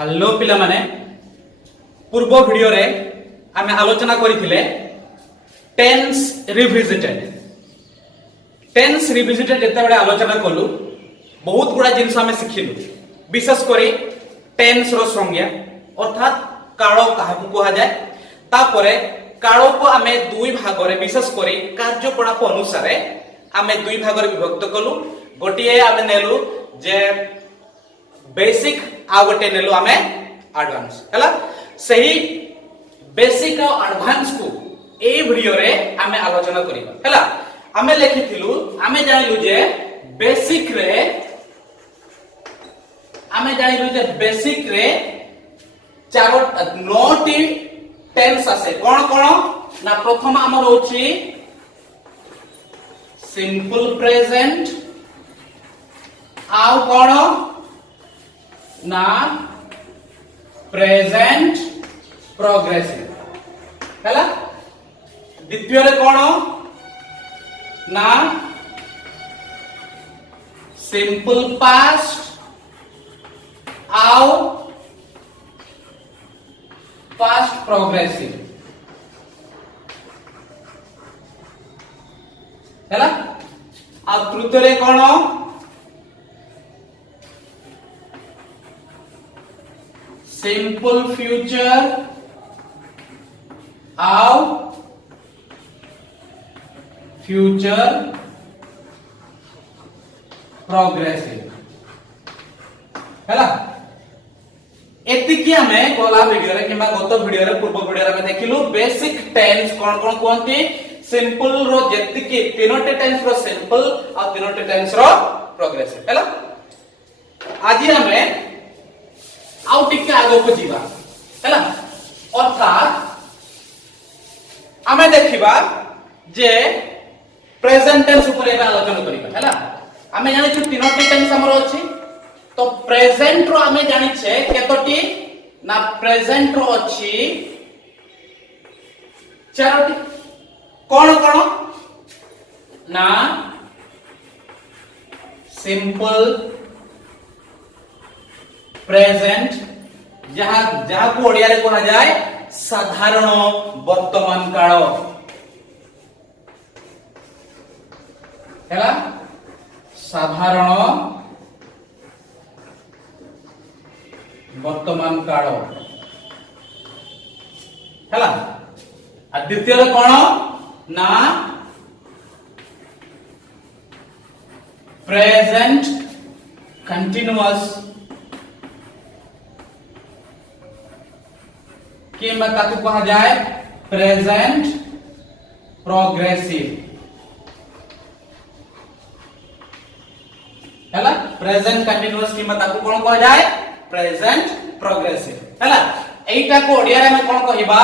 Hello पिला माने पूर्व वीडियो रे आमे आलोचना करिथिले टेंस रिविजिटेड जते बडे आलोचना कलु बहुत गुडा जिंस आमे सिखिलु विशेष करी टेंस रो संज्ञा अर्थात कालो काहाकु कहा जाय तापरे कालो को आमे दुई भाग रे विशेष करी कार्यकलाप अनुसार आमे दुई भाग रे विभक्त कलु गोटिए आमे नेलु जे बेसिक आ गोटे नेलु आमे एडवांस हला सही बेसिक और एडवांस को ए वीडियो रे आमे आलोचना करिबा हला आमे लेखिथिलु आमे जानिलु जे बेसिक रे चारो नोटी टेंस आसे कोन कोन ना प्रथम हमर होची सिंपल प्रेजेंट आउ कोन ना प्रेजेंट प्रोग्रेसिव हैला द्वितीय रे कोन ना सिंपल पास्ट आउ पास्ट प्रोग्रेसिव हैला आ तृतीय रे कोन सिंपल फ्यूचर आउ फ्यूचर प्रोग्रेसिव हैला एतिकी हमें गोला वीडियो रे किबा गत वीडियो रे पूर्व वीडियो रे देखिलु बेसिक टेंस कोन कोन कोंती सिंपल रो जेतिकी तीनोटे टेंस रो सिंपल आ तीनोटे टेंस रो प्रोग्रेसिव हैला आज हमें आउ टिके आगो को जीवा हैला अर्थात हमें देखिबा जे प्रेजेंट टेंस ऊपर एबा आलोचना करिबा हैला हमें जानि छु तीनोटी टेंस हमर अछि तो प्रेजेंट रो हमें जानि छे केतोटी ना प्रेजेंट रो अछि चारोटी कोन कोन ना सिंपल प्रेजेंट जहाँ को ओडिया रे कहा जाए साधारण वर्तमान काल हैला साधारण वर्तमान काल हैला आ द्वितीय रे कोन ना प्रेजेंट कंटीन्यूअस कि ताकू कहा जाए प्रेजेंट प्रोग्रेसिव हैला प्रेजेंट कंटीन्यूअस कि ताकू कोन कहा जाए प्रेजेंट प्रोग्रेसिव हैला एटा को ओडिया रे हम कोन कहिबा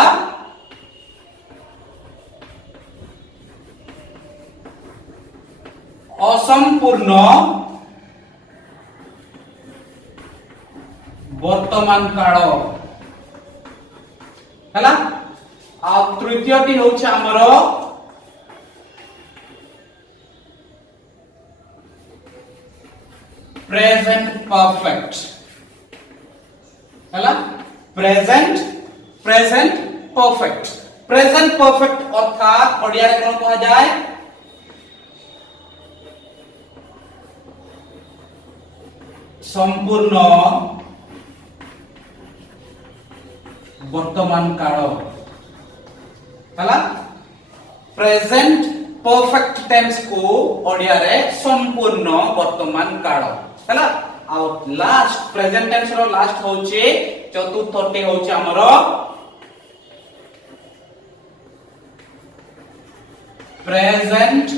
असंपूर्ण वर्तमान काल हैला आ तृतीयटी होछ हमर प्रेजेंट परफेक्ट हैला प्रेजेंट परफेक्ट अर्थात ओडिया रे कोन कहा जाए संपूर्ण वर्तमान काल हला प्रेजेंट परफेक्ट टेंस को ओडिया रे संपूर्ण वर्तमान काल हला आ लास्ट प्रेजेंट टेंस रो लास्ट होचे चतुर्थटी होचे हमरो प्रेजेंट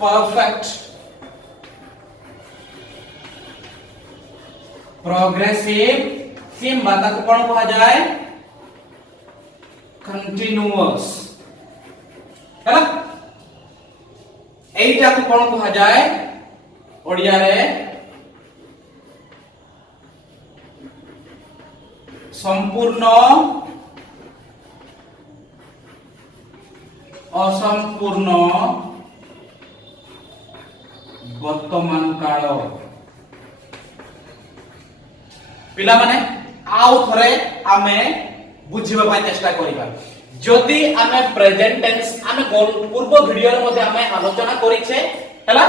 परफेक्ट प्रोग्रेसिव किम बाता को कोन कहा जाए कंटीन्यूअस हैला एटा को कोन कहा जाए ओडिया रे संपूर्ण असंपूर्ण वर्तमान काल पिला माने आउ थरे आमे बुझिबा पाई चेष्टा करिबा जदि आमे प्रेजेंट टेंस आमे पूर्व वीडियो रे मध्ये आमे आलोचना करिछे हला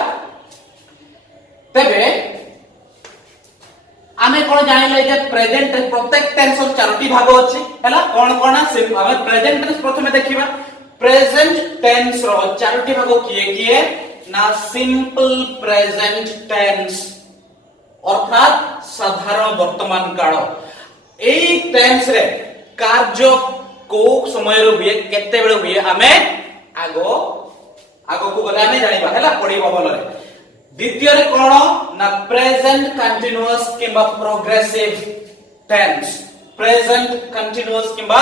तबे आमे कोन जानिले जे प्रेजेंट प्रत्येक टेंस और चारोटी भाग अछि हला कोन कोन आमे प्रेजेंट टेंस प्रथमे देखिबा प्रेजेंट टेंस रो चारोटी भाग किए किए ना सिंपल प्रेजेंट टेंस अर्थात साधारण वर्तमान काल एई टेंस रे कार्य को समय रो हुए केते बेले हुए आमे आगो को गले आमे जानिबा हला पढिबा बोलरे द्वितीय रे कोन ना प्रेजेंट कंटीन्यूअस किबा प्रोग्रेसिव टेंस प्रेजेंट कंटीन्यूअस किबा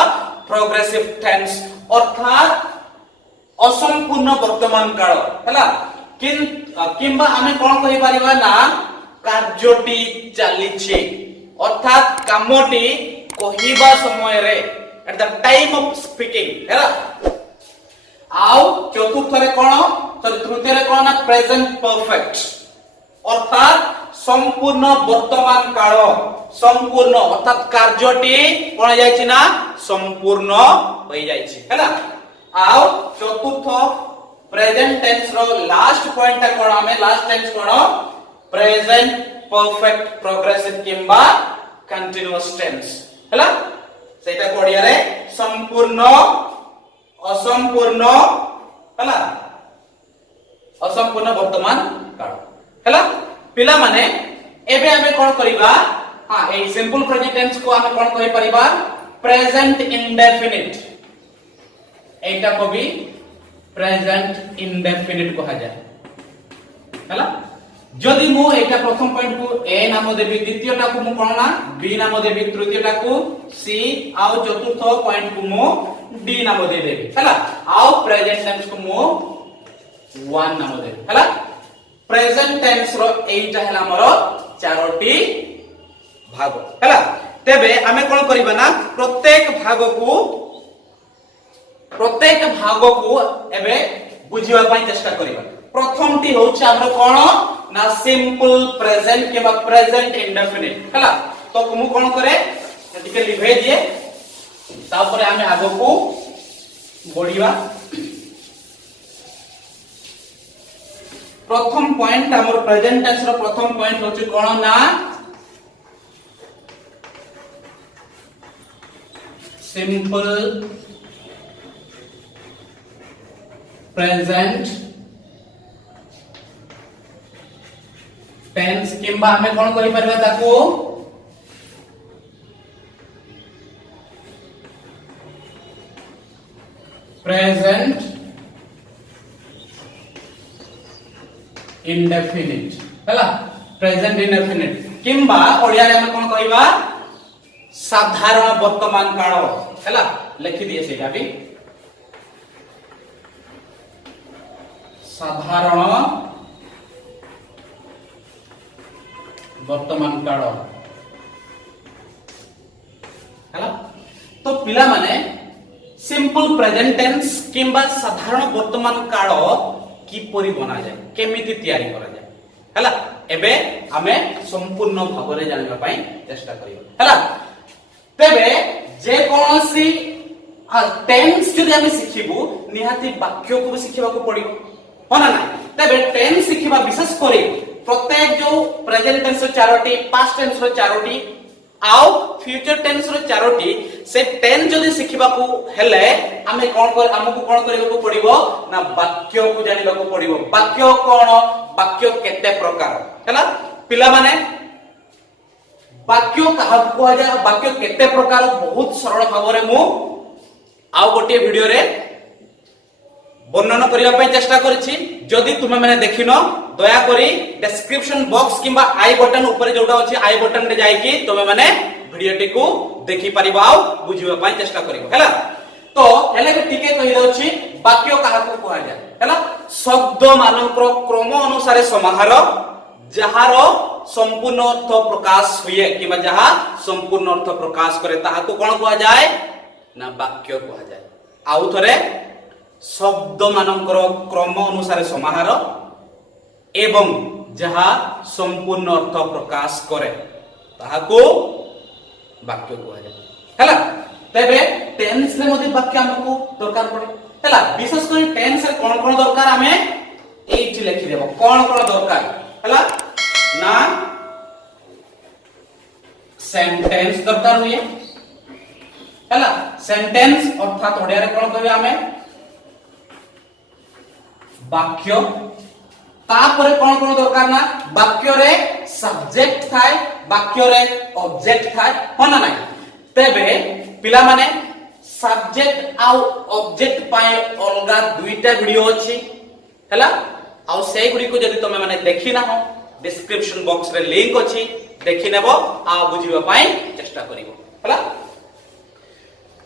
प्रोग्रेसिव टेंस अर्थात असंपूर्ण वर्तमान काल हला किबा आमे कोन कहि परिबा ना कार्यटी चलीछि अर्थात कामटी कहिबा समय रे at the time of speaking हैला आउ चतुर्थ रे कोन तृतीय रे कोन ना प्रेजेंट परफेक्ट अर्थात संपूर्ण वर्तमान काल संपूर्ण अर्थात कार्यटी कोन जायछि ना संपूर्ण होई जायछि हैला आउ चतुर्थ प्रेजेंट टेंस रो लास्ट पॉइंट कोन हमें लास्ट टेंस कोन प्रेजेंट परफेक्ट प्रोग्रेसिव किंबा कंटीन्यूअस टेंस हैला सेटा कोडिया रे संपूर्ण असंपूर्ण हैला असंपूर्ण वर्तमान काल हैला पिला माने एबे हमें कोन करिबा हां ए सिंपल प्रेजेंट टेंस को हमें कोन कहि परिबा प्रेजेंट इंडेफिनिट एटा को भी प्रेजेंट इंडेफिनिट कहा जाय हैला जदि मु एटा प्रथम पॉइंट को ए नाम देबी द्वितीय टा को मु कोन ना बी नाम देबी तृतीय टा को सी आउ चतुर्थ पॉइंट को मु डी नाम दे देबी हैला आउ प्रेजेंट टेंस को मु 1 नाम देबी हैला प्रेजेंट टेंस रो एटा हैला हमर चारोटी भाग हैला तेबे हमें कोन करबा ना प्रत्येक भाग को एबे बुझिबा पाई चेष्टा करबा प्रथम टी होछ हमर कोन ना सिंपल प्रेजेंट केबा प्रेजेंट इंडेफिनिट हला तो मु कोन करे टिके लिभे दिए तापर हमें आगो को बढ़िबा प्रथम पॉइंट हमर प्रेजेंट टेंस रो प्रथम पॉइंट होछ कोन ना सिंपल प्रेजेंट टेंस किंबा हमें कोन कहि परबा ताको प्रेजेंट इंडेफिनिट हला प्रेजेंट इंडेफिनिट किंबा ओडिया रे हमें कोन कहिबा साधारण वर्तमान काल हला लिखि दिए सेटा भी साधारण वर्तमान काल हैला तो पिला माने सिंपल प्रेजेंट टेंस किंबा साधारण वर्तमान काल की परि बना जाय केमिति तयारी करा जाय हैला एबे हमें संपूर्ण भाबरे जानबा पई चेष्टा करियो हैला तबे जे कोनोसी टेंस जदि हमें सिखिबु निहाती वाक्य को सिखिबा को पड़िबो होना ना तबे टेंस सिखिबा विशेष करे प्रत्येक जो प्रेजेंट टेंस रो चारोटी पास्ट टेंस रो चारोटी आउ फ्यूचर टेंस रो चारोटी से टेंस जदि सिखिबा को हेले हमें कोन कर हमकु कोन करबा को पड़िबो ना वाक्य को जानिबा को पड़िबो वाक्य कोन वाक्य केते प्रकार हैला पिला माने वाक्य कहा को जाय वाक्य केते प्रकार बहुत सरल भाबरे मु आउ गोटे वीडियो रे वर्णन करिया पय चेष्टा करछि जदि तुमे माने देखिनो दया करी डिस्क्रिप्शन बॉक्स किबा आई बटन ऊपर जोटा अछि आई बटन रे जाई कि तुमे माने वीडियोटी को देखि परिबाओ बुझिबा पय चेष्टा करिवो हैला तो हेले भी टिके कहि दउछि वाक्य कहा को कहै जाय हैला शब्द मानकर क्रम अनुसार समाहार जहार संपूर्ण अर्थ प्रकाश हुए किबा जहा संपूर्ण अर्थ प्रकाश करे ताहा को कोन कहै जाय ना वाक्य कहै जाय आउ थरे शब्द मानकर क्रम अनुसार समाहार एवं जहा संपूर्ण अर्थ प्रकाश करे ताहा को वाक्य को हैला तबे टेंस रे मध्ये वाक्य हमको दरकार पड़े हैला विशेष कर टेंस रे कोन दरकार हमें एठी लिखि देबो कोन दरकार हैला ना सेंटेंस दरकार हुए हैला सेंटेंस अर्थात ओडिया रे कोन कहबे हमें वाक्य तापरे कोन दरकार ना वाक्य रे सब्जेक्ट थाए वाक्य रे ऑब्जेक्ट थाए होना नाही तबे पिला माने सब्जेक्ट आउ ऑब्जेक्ट पाए अलगा दुईटा वीडियो अछि हैला आउ सेई गुडी को जदी तमे माने देखि ना हो डिस्क्रिप्शन बॉक्स रे लिंक अछि देखि नेबो आ बुझिबा पाए चेष्टा करिवो हैला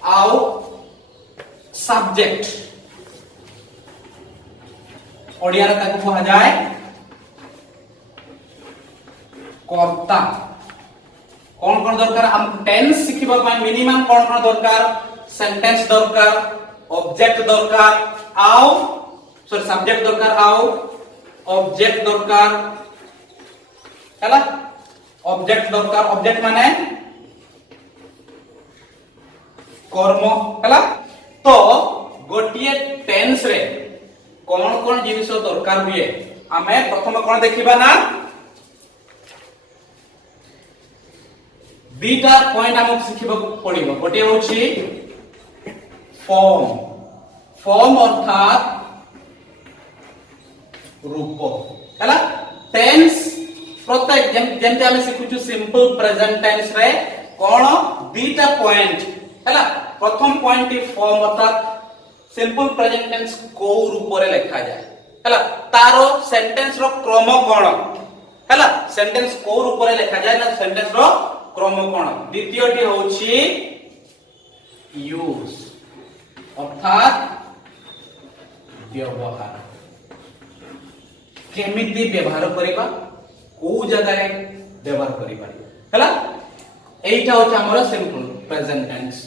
आउ सब्जेक्ट ओडिया रे ताको कहा जाय कर्ता कोन दरकार हम टेंस सिखिबा पाए मिनिमम कोन दरकार सेंटेंस दरकार ऑब्जेक्ट दरकार आउ सॉरी सब्जेक्ट दरकार आउ ऑब्जेक्ट दरकार हैला ऑब्जेक्ट दरकार ऑब्जेक्ट माने कर्म हैला तो गोटिए टेंस रे कोन जिनिस दरकार हुए हमें प्रथम कोन देखिबा ना बीटा पॉइंट हमक सिखिबा पड़िबो गोटे होछि फॉर्म फॉर्म अर्थात रूप हैला टेंस प्रत्येक जेंते हम सिखुछु सिंपल प्रेजेंट टेंस रे कोन बीटा पॉइंट हैला प्रथम पॉइंट इ फॉर्म अर्थात सिंपल प्रेजेंट टेंस को रूप रे लिखा जाय हैला तारो सेंटेंस रो क्रम कोन हैला सेंटेंस को रूप रे लिखा जाय ना सेंटेंस रो क्रम कोन द्वितीयटी होछि यूज अर्थात व्यवहार केमिति व्यवहार करिबा को जगह रे व्यवहार करि पारि हैला एटा होछि हमर सिंपल प्रेजेंट टेंस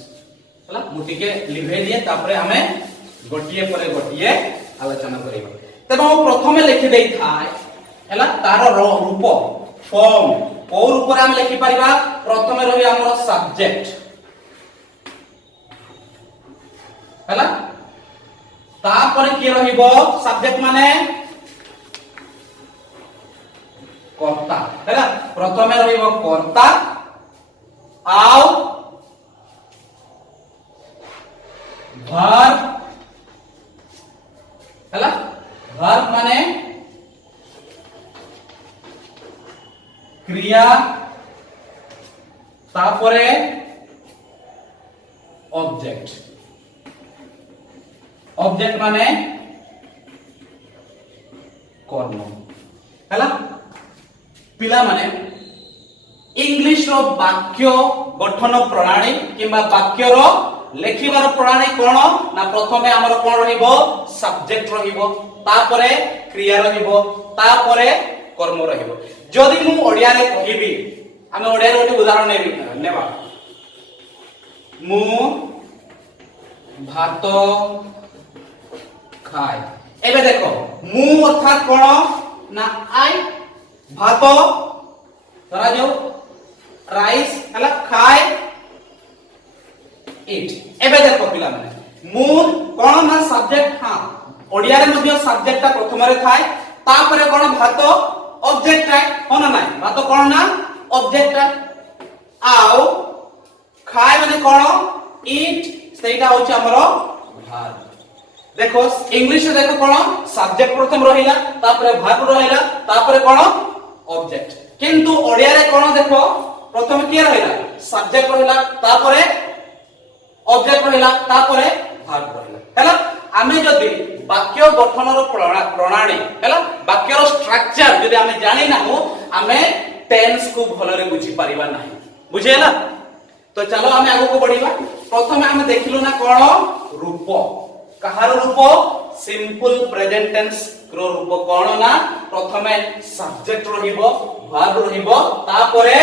हैला मुटिके लिभे दिए तापरे हमें गोटिए परे गोटिए आलोचना करिबा तबे हम प्रथमे लिखि देई थाय हैला तार रूप फॉर्म को रूप रे हम लिखि परिबा प्रथमे रहि हमर सब्जेक्ट हैला तापर के रहिबो सब्जेक्ट माने कर्ता हैला प्रथमे रहिबो कर्ता आउ verb हैला verb माने क्रिया तापरे ऑब्जेक्ट ऑब्जेक्ट माने कर्म हैला पिला माने इंग्लिश रो वाक्य गठन प्रणाली किबा वाक्य रो लेखिबार प्रणाली कोन ना प्रथमे हमर कोन रहिबो सब्जेक्ट रहिबो तापरे क्रिया रहिबो तापरे कर्म रहिबो जदि मु ओडिया रे कहिबी हम ओडिया रे एक उदाहरण नेबा मु भात खाय एबे देखो मु अर्थात कोन ना आई भात धरा जाऊ राइस हला खाय इट एबे देखो पिला माने मु कोन ना सब्जेक्ट हां ओडिया रे मध्ये सब्जेक्ट ता प्रथम रे थाय तापरे कोन भात ऑब्जेक्ट है होना ना भात कोन ना ऑब्जेक्ट है आउ खाय माने कोन इट सेटा होची हमरो भात देखो इंग्लिश रे देखो कोन सब्जेक्ट प्रथम रहिला तापरे भात रहिला तापरे कोन ऑब्जेक्ट किंतु ओडिया रे कोन देखो प्रथम के रहिला सब्जेक्ट रहिला तापरे ऑब्जेक्ट रहिला तापरे भात रहिला हैला आमे जदी वाक्य गठन रो प्रणाली हैला वाक्य रो स्ट्रक्चर जदी आमे जानि ना हो आमे टेंस को भलो रे बुझी परिबा नाही बुझेला तो चलो आमे आगो को बढ़िबा प्रथमे आमे देखिलो ना कोन रूप कहार रूप सिंपल प्रेजेंट टेंस रो रूप कोन ना प्रथमे सब्जेक्ट रहिबो वर्ब रहिबो तापरे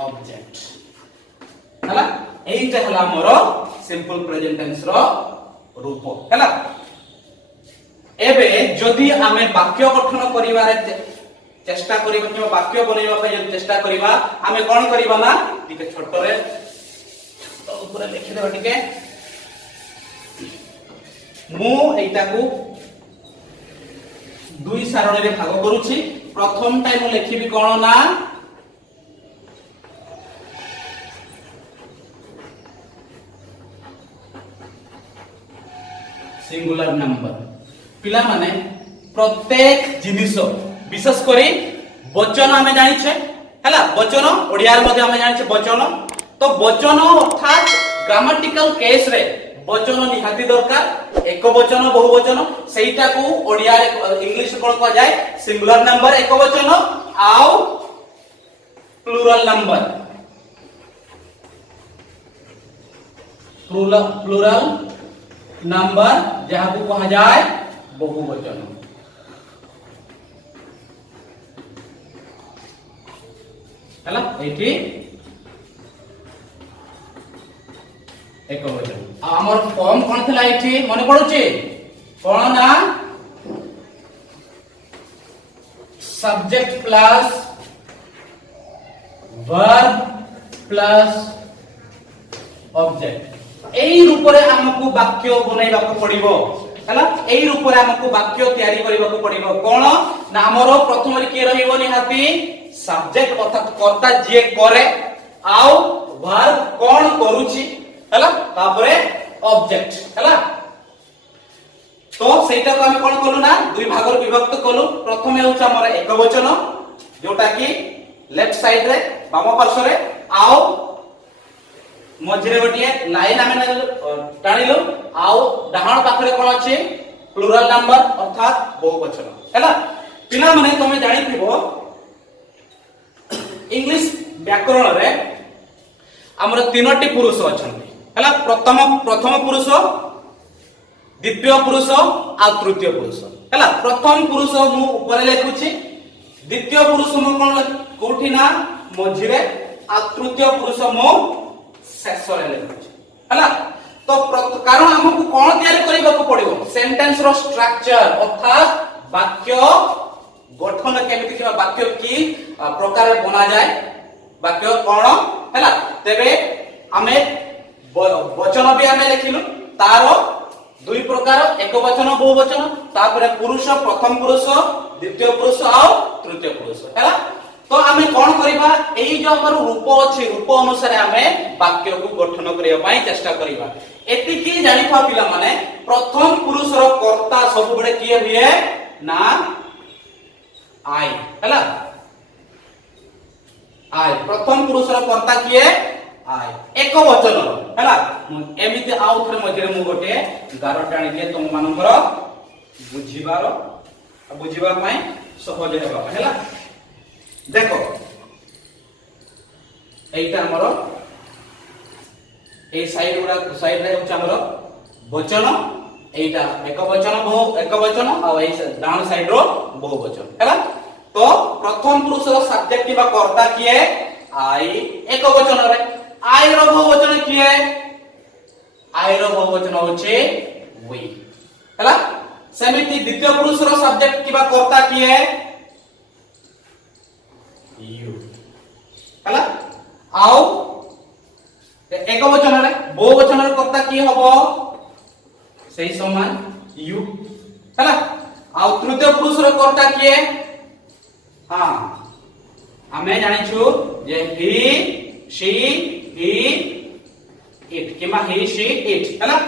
ऑब्जेक्ट हैला एइटा हला मोर सिंपल प्रेजेंट टेंस रो रूप हैला एबे जदी आमे वाक्य गठन करिवारे चेष्टा करिबा कि वाक्य बनेबा पय जब चेष्टा करिबा आमे कोन करिबा ना टिके छोट रे तो ऊपर लिखि देबा टिके मु एटा को दुई सारणी रे भाग करूची प्रथम टाइम लिखिबी कोन ना सिंगुलर नंबर पिला माने प्रत्येक जिनिस विशेष करी वचन हमें जानी छे हैला वचन ओडिया रे मध्ये हमें जानी छे वचन तो वचन अर्थात ग्रामेटिकल केस रे वचन निहाती दरकार एक वचन बहुवचन सेटा को ओडिया रे इंग्लिश कोन को जाय सिंगुलर नंबर एक वचन आउ प्लूरल नंबर प्लूरल नंबर जहां को कहा जाए बहुवचन हैला एठी एक वचन हमर फॉर्म कोन थला एठी मने पडुची कोन ना subject plus verb plus object एई रूप रे हमकु वाक्य बनाइबा को पड़िबो हैला एई रूप रे हमकु वाक्य तयारी करिबा को पड़िबो कोन ना हमरो प्रथम रे के रहिबो निहाती सब्जेक्ट अर्थात कर्ता जे करे आउ वर्ब कोन करूची हैला तापरे ऑब्जेक्ट हैला तो सेटा को हम कोन कलु ना दुई भाग रे विभक्त कलु प्रथम हेउचा हमर एक वचन जोटा की लेफ्ट साइड रे बाम पार्श्व रे आउ मझरे गोटिए लाइन आमे टाणिलो आउ डाहाण पाखरे कोन अछि प्लूरल नंबर अर्थात बहुवचन हैला पिला माने तमे जानि थिबो इंग्लिश व्याकरण रे हमर तीनोटी पुरुष अछंती हैला प्रथम पुरुष द्वितीय पुरुष आ तृतीय पुरुष हैला प्रथम पुरुष मु ऊपर लिखुची द्वितीय पुरुष मु कोन कोठी ना मझिरे आ तृतीय पुरुष मु शेष रे लिखुची हैला तो कारण हमकु कोन तयारी करबा को पड़िबो सेंटेंस रो स्ट्रक्चर अर्थात वाक्य गठन केमिति कि वाक्य की प्रकार बना जाए वाक्य कोन हैला तेबे हमें वचन भी हमें लिखिलु तारो दुई प्रकार एक वचन बहुवचन तापरे पुरुष प्रथम पुरुष द्वितीय पुरुष आ तृतीय पुरुष हैला तो हमें कोन करबा एई जो हमर रूप अछि रूप अनुसार हमें वाक्य को गठन करिया पई चेष्टा करबा एति की जानि था पिला माने प्रथम पुरुष रो कर्ता सब बडे किए हुए ना आई हैला आई प्रथम पुरुष रो कर्ता किए आई एक वचन हैला एमिति आउ थरे मझे मु गोटे गारो टाणी दिए तुम मानकर बुझिबा पई सहज हेबा हैला देखो एटा हमरो ए साइड रे होछ हमरो वचन एटा एक वचन आ ए डाउन साइड रो बहुवचन हैला तो प्रथम पुरुष रो सब्जेक्ट किबा कर्ता किए आई एक वचन रे आई रो बहुवचन किए आई रो बहुवचन होचे वी हैला सेमिति द्वितीय पुरुष रो सब्जेक्ट किबा कर्ता किए यू हैला आउ एक वचन रे बहुवचन रे कर्ता की हबो सही समान यू हैला आउ तृतीय पुरुष रे कर्ता किए हां हमें जानि छु जे ही शी इट किमा ही शी इट हैला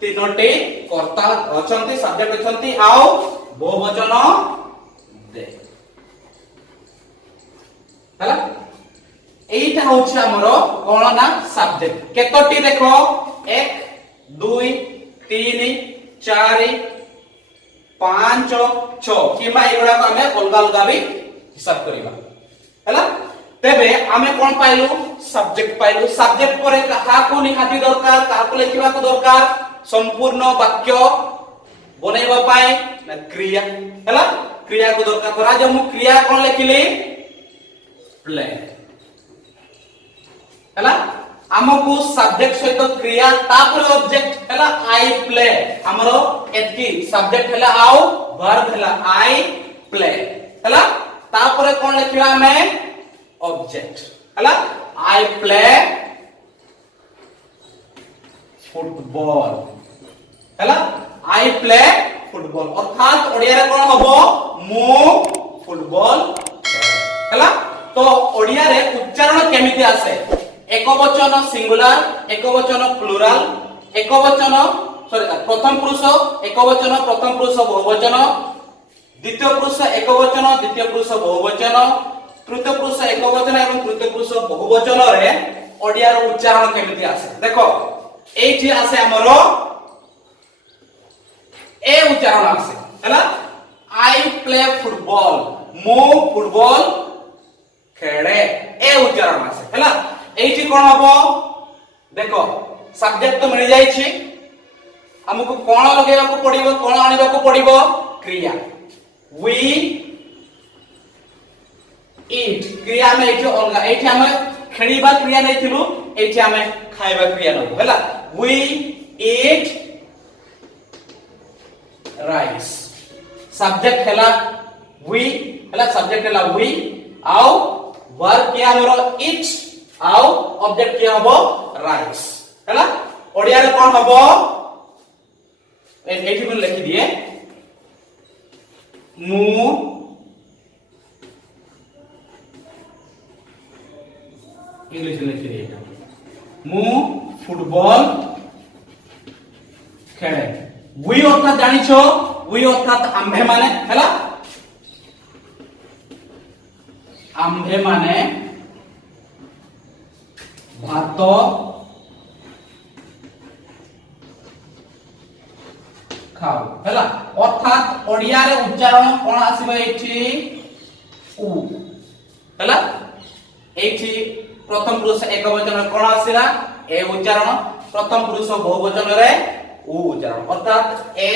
तीनोटी कर्ता अछंती सब्जेक्ट अछंती आउ बहुवचन दे हैला एटा होछ हमरो कोन ना सब्जेक्ट केतोटी देखो 1 2 3 4 5 6 किमा एगुडा को हमें अलगा अलगा भी हिसाब करिबा हैला तेबे हमें कोन पाइलु सब्जेक्ट पाइलु सब्जेक्ट परे कहा को निहाती दरकार कहा को लिखिबा को दरकार संपूर्ण वाक्य बनेबा पाए ना क्रिया हैला क्रिया को दरकार करा जो मु क्रिया कोन लिखिली प्ले हैला हमको सब्जेक्ट सहित क्रिया तापर ऑब्जेक्ट हैला आई प्ले हमरो एतकी सब्जेक्ट हैला आउ वर्ब हैला आई प्ले हैला तापर कोन लिखिबा हमें ऑब्जेक्ट हला आई प्ले फुटबॉल हला आई प्ले फुटबॉल अर्थात ओडिया रे कोन हबो मु फुटबॉल हला तो ओडिया रे उच्चारण केमिति आसे एकवचन सिंगुलर एकवचन प्लुराल एकवचन सॉरी प्रथम पुरुष एकवचन प्रथम पुरुष बहुवचन द्वितीय पुरुष एकवचन द्वितीय पुरुष बहुवचन तृतीय पुरुष एकवचन एवं तृतीय पुरुष बहुवचन रे ओडिया रो उच्चारण केमिति आसे देखो एठी आसे हमरो ए उच्चारण आसे हला आई प्ले फुटबॉल मु फुटबॉल खेले ए उच्चारण आसे हला एठी कोन हबो देखो सब्जेक्ट तो मिल जाई छी हमको कोन लगेबा को पड़िबो कोन आनिबा को पड़िबो क्रिया we eat क्रिया में एठी अलगा एठी हम खेलीबा क्रिया नै थिलु एठी हम खाइबा क्रिया नै हला we eat rice सब्जेक्ट हला we हला सब्जेक्ट हला we आउ वर्ब के हमरो eat आउ ऑब्जेक्ट के हबो rice हला ओडिया रे कोन हबो एठी में लिखि दिए मु इंग्लिश में लिखि दिए मु फुटबॉल खेले वी अर्थात जानि छो वी अर्थात आम्भे माने हला आम्भे माने भात खाओ हला अर्थात ओडिया रे उच्चारण कोन आसीबो एठी उ हला एठी प्रथम पुरुष एकवचन कोन आसीला ए उच्चारण प्रथम पुरुष बहुवचन रे उ उच्चारण अर्थात ए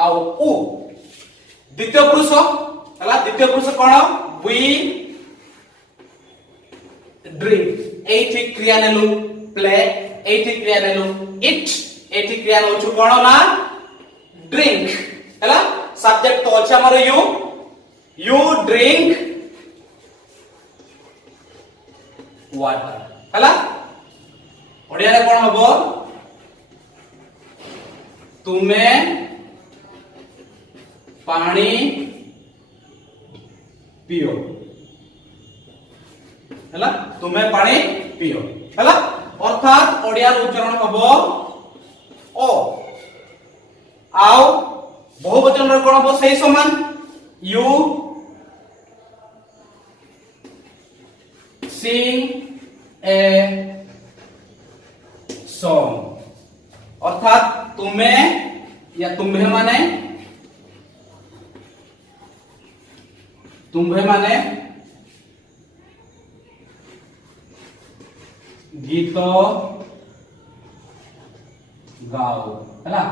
आउ उ द्वितीय पुरुष हला द्वितीय पुरुष कोन वी ड्रिंक एठी क्रिया नेलु प्ले एठी क्रिया नेलु इट एठी क्रिया नउछु कोन ना ड्रिंक हला सब्जेक्ट तो अच्छा हमर यू ड्रिंक वाटर हला ओडिया रे कोन हबो तुमे पानी पियो हला तुमे पानी पियो हला अर्थात ओडिया रे उच्चारण हबो ओ आओ बहुवचन रे कोन हबो सही समान यू सिंग ए सॉन्ग अर्थात तुम्हें या तुम्हें माने गीत गाओ हला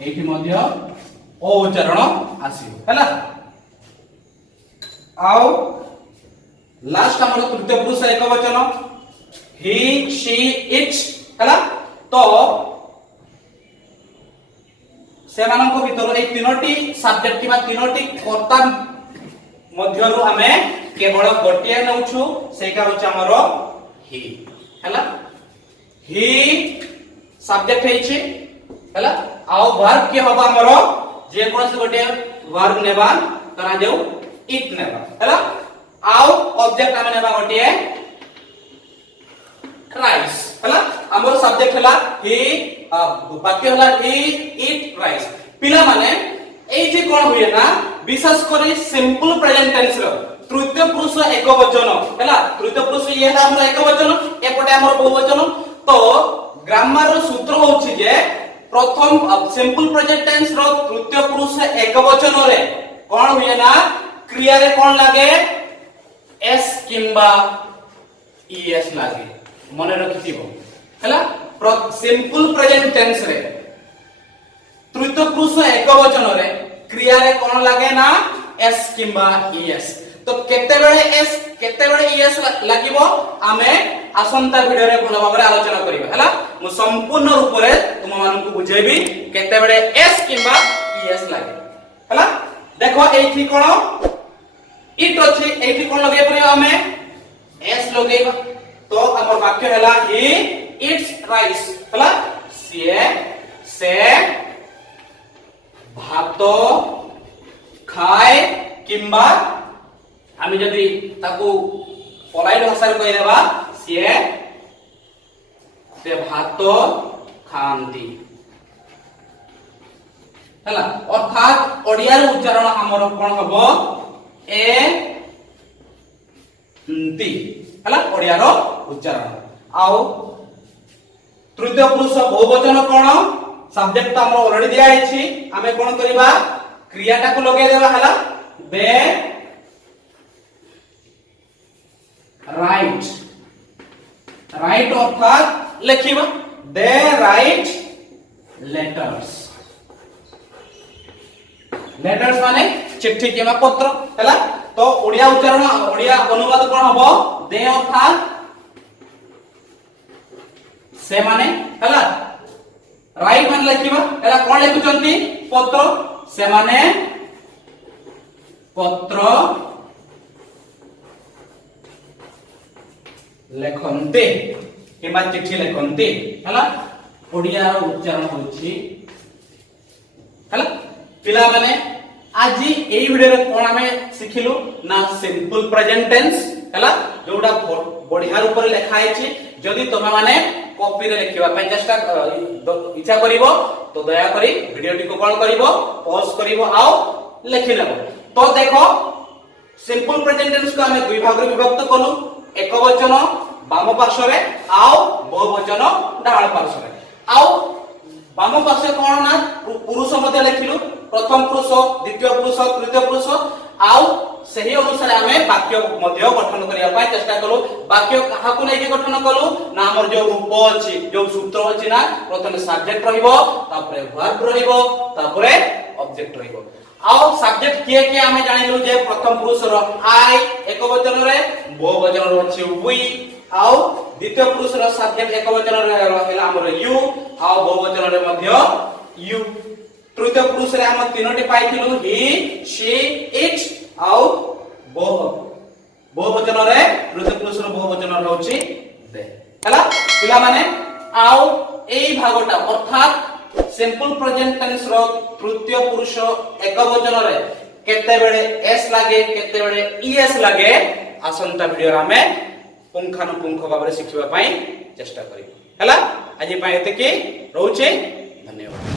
एठी मध्य ओ उच्चारण आसीबो हला आओ लास्ट हमर तृतीय पुरुष एकवचन ही शी इट हला तो सेमानक भितर ए तीनोटी सब्जेक्ट किबा तीनोटी कर्ता मध्यरु हमें केवल गोटिए नउछु सेका होछ हमर ही हला ही सब्जेक्ट हेछि हला आउ वर्ब के होबा हमरो जे कोनसे गोटे वर्ब नेबा तरा देउ इट नेबा हला आउ ऑब्जेक्ट हम नेबा गोटे राइस हला हमरो सब्जेक्ट हला ही वाक्य हला ही इट राइस पिला माने एई जे कोन होय ना विशेष करे सिंपल प्रेजेंट टेंस रो तृतीय पुरुष एकवचन हला तृतीय पुरुष ये है हमरो एकवचन एपटे हमरो बहुवचन तो ग्रामर रो सूत्र होछि जे प्रथम सिंपल प्रेजेंट टेंस रो तृतीय पुरुष एकवचन रे कोन होय ना क्रिया रे कोन लागे एस किंबा ईएस लागे मने रखिथिबो हला सिंपल प्रेजेंट टेंस रे तृतीय पुरुष एकवचन रे क्रिया रे कोन लागे ना एस किंबा ईएस तो केते बेले एस केते बेले ईएस लागिबो आमे आसंता वीडियो रे भलो भाबरे आलोचना करिबा हला मु संपूर्ण रूप रे तुम मानन को बुझेबी केते बेले एस किंबा ईएस लागे हला देखो एठी कोन इट अछि एठी कोन लगे परियो हमें एस लगेबा तो हमर वाक्य हला ही इट्स राइस हला से भात खाए किंबा आमी जदी ताकू पोलाइट भाषा रे कहि देबा से भात खांती हला अर्थात ओडिया रे उच्चारण हमर कोन हबो ए ती हला ओडिया रो उच्चारण आउ तृतीय पुरुष बहुवचन कोन सब्जेक्ट तो हमर ऑलरेडी दिया अछि हमें कोन करबा क्रियाटा को लगे देबा हला दे राइट अर्थात लिखिबा दे राइट लेटर्स माने चिट्ठी किबा पत्र हला तो ओडिया उच्चारण ओडिया अनुवाद कोन हबो दे अर्थात से माने हला राइट माने लिखिबा हला कोन लिखुचंती पत्र से माने पत्र लेखन्ते किबा चिट्ठी लेखन्ते हला ओडिया रो उच्चारण होछि हला पिला माने आज एई वीडियो रे कोन हमें सिखिलु ना सिंपल प्रेजेंट टेंस हला जोडा बढ़िया रूप रे लिखा आइछि जदी तमे माने कॉपी रे लिखिबा पय चेष्टा इच्छा करिवो तो दया करी वीडियो टी को कॉल करिवो पॉज करिवो आओ लिखि लेबो तो देखो सिंपल प्रेजेंट टेंस को हमें दुई भाग रे विभक्त कलु एक वचन वाम पार्श्व रे आओ बहुवचन डाहाण पार्श्व रे आओ वाम पार्श्व कोन ना पुरुष मध्ये लिखिलु प्रथम पुरुष द्वितीय पुरुष तृतीय पुरुष आओ सही अनुसार हमें वाक्य मध्ये गठन करिया पाए चेष्टा करू वाक्य कहा को नै गठन करू ना हमर जो रूप अछि जो सूत्र अछि ना प्रथम सब्जेक्ट रहिबो तापरे वर्ब रहिबो तापरे ऑब्जेक्ट रहिबो आओ सब्जेक्ट के हमें जानिलु जे प्रथम पुरुष रो आई एक वचन रे बहुवचन रो अछि वी आओ द्वितीय पुरुष रो सब्जेक्ट एक वचन रे हला हमर यू आओ बहुवचन रे मध्ये यू तृतीय पुरुष रे हम तीनोटी पाइथिलु ही शी इट आओ बहुवचन रे तृतीय पुरुष रो बहुवचन रहउछि दे हला पिला माने आओ एई भागटा अर्थात सिंपल प्रेजेंट टेंस रो तृतीय पुरुष एक वचन रे केते बेले एस लागे केते बेले ईएस लागे आसंता वीडियो रे हमें पुंखानुपुंख भाबरे सिखिबा पई चेष्टा करिबो हला आजि पई एते के रहउछि धन्यवाद।